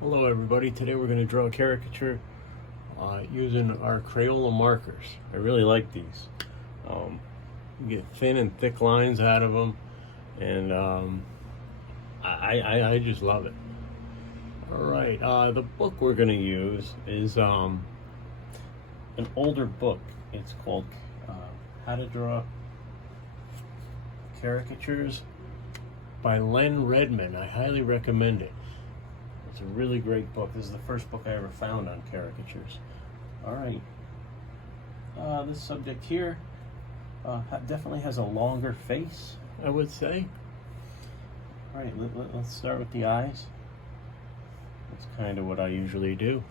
Hello everybody, today we're going to draw a caricature using our Crayola markers. I really like these. You get thin and thick lines out of them, and I just love it. Alright, the book we're going to use is an older book. It's called How to Draw Caricatures by Lenn Redman. I highly recommend it. It's a really great book. This is the first book I ever found on caricatures. Alright. This subject here definitely has a longer face, I would say. Alright, let's start with the eyes. That's kind of what I usually do.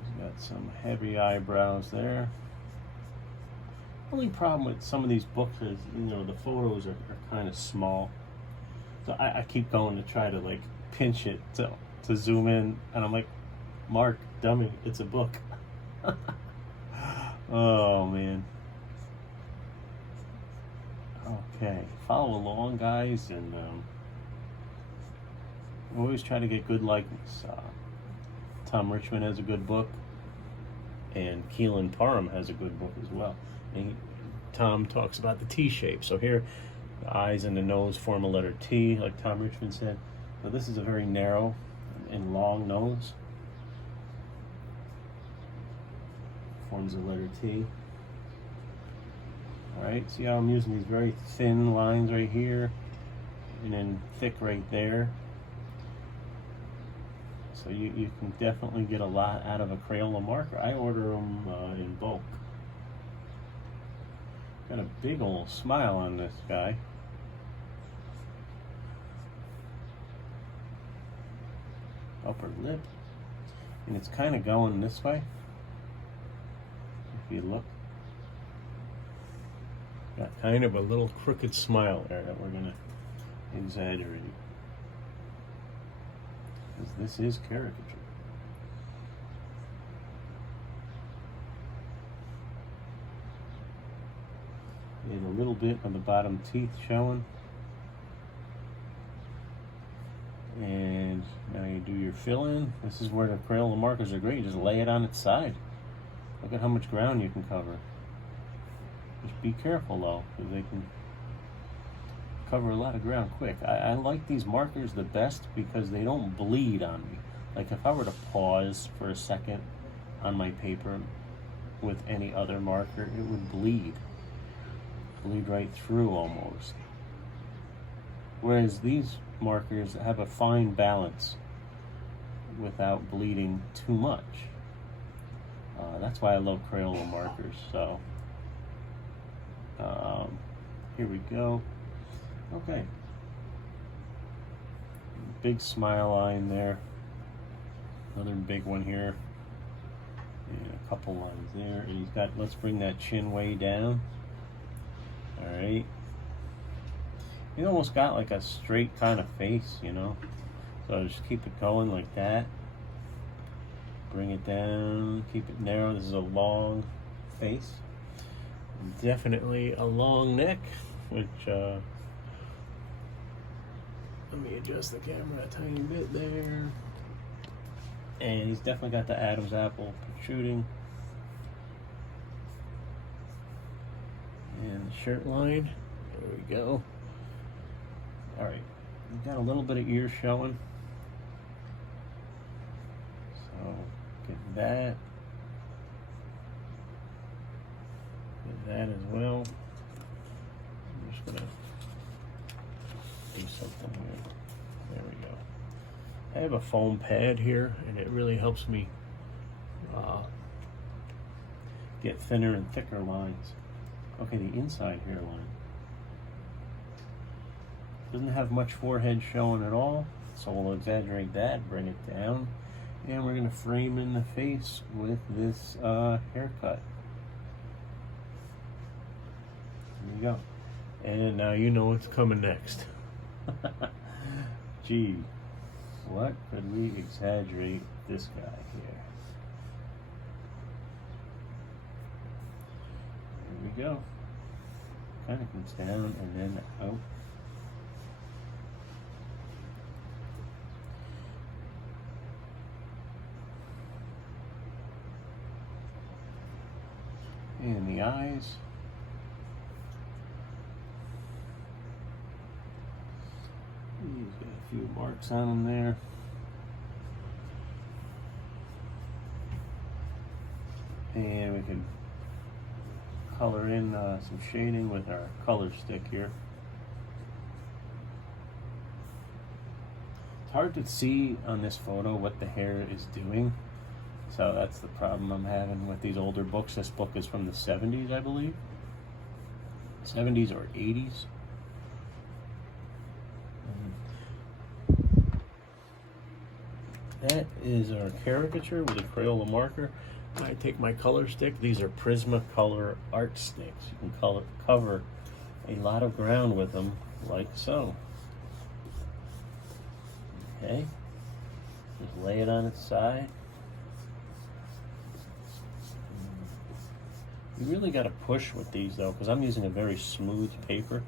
He's got some heavy eyebrows there. Only problem with some of these books is, the photos are kind of small. So I keep going to try to like pinch it to zoom in, and I'm like, Mark, dummy, it's a book. Oh man. Okay, follow along, guys, and always try to get good likeness. Tom Richmond has a good book, and Keelan Parham has a good book as well. And Tom talks about the T shape. So here, the eyes and the nose form a letter T, like Tom Richmond said. So this is a very narrow and long nose. Forms a letter T. Alright, see how I'm using these very thin lines right here, and then thick right there. So you can definitely get a lot out of a Crayola marker. I order them in bulk. Got a big old smile on this guy. Upper lip. And it's kind of going this way. If you look. Got kind of a little crooked smile there that we're going to exaggerate. Because this is caricature. And a little bit of the bottom teeth showing. And now you do your fill-in. This is where the Crayola markers are great. You just lay it on its side. Look at how much ground you can cover. Just be careful though, because they can cover a lot of ground quick. I like these markers the best because they don't bleed on me. Like if I were to pause for a second on my paper with any other marker, it would bleed right through almost. Whereas these markers have a fine balance without bleeding too much. That's why I love Crayola markers. So here we go. Okay, big smile line there, another big one here, and a couple lines there, and he's got, let's bring that chin way down. All right, you almost got like a straight kind of face, so just keep it going like that. Bring it down, keep it narrow. This is a long face, definitely a long neck, which let me adjust the camera a tiny bit there. And he's definitely got the Adam's apple protruding. And the shirt line, there we go. Alright, we've got a little bit of ear showing. So, get that. Get that as well. I'm just going to do something here. There we go. I have a foam pad here, and it really helps me get thinner and thicker lines. Okay, the inside hairline doesn't have much forehead showing at all, so we'll exaggerate that, bring it down, and we're going to frame in the face with this haircut. There you go. And now you know what's coming next. Gee, what could we exaggerate this guy here? There we go. Kind of comes down and then out. the eyes. He's got a few marks on him there. And we can color in some shading with our color stick here. It's hard to see on this photo what the hair is doing, so that's the problem I'm having with these older books. This book is from the 70s, I believe. 70s or 80s. That is our caricature with a Crayola marker. I take my color stick. These are Prismacolor art sticks. You can cover a lot of ground with them, like so. Okay, just lay it on its side. You really got to push with these though, because I'm using a very smooth paper.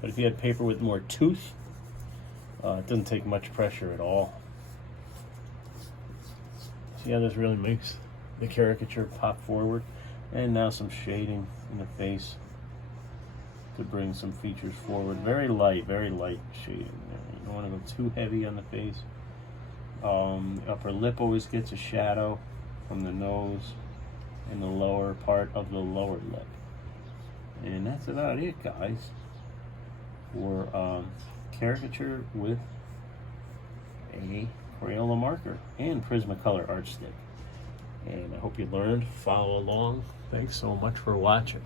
But if you had paper with more tooth, it doesn't take much pressure at all. See how this really makes the caricature pop forward. And now some shading in the face to bring some features forward. Very light shading there. You don't want to go too heavy on the face. The upper lip always gets a shadow from the nose and the lower part of the lower lip. And that's about it, guys, for caricature with a Crayola marker and Prismacolor art stick. And I hope you learned. Follow along. Thanks so much for watching.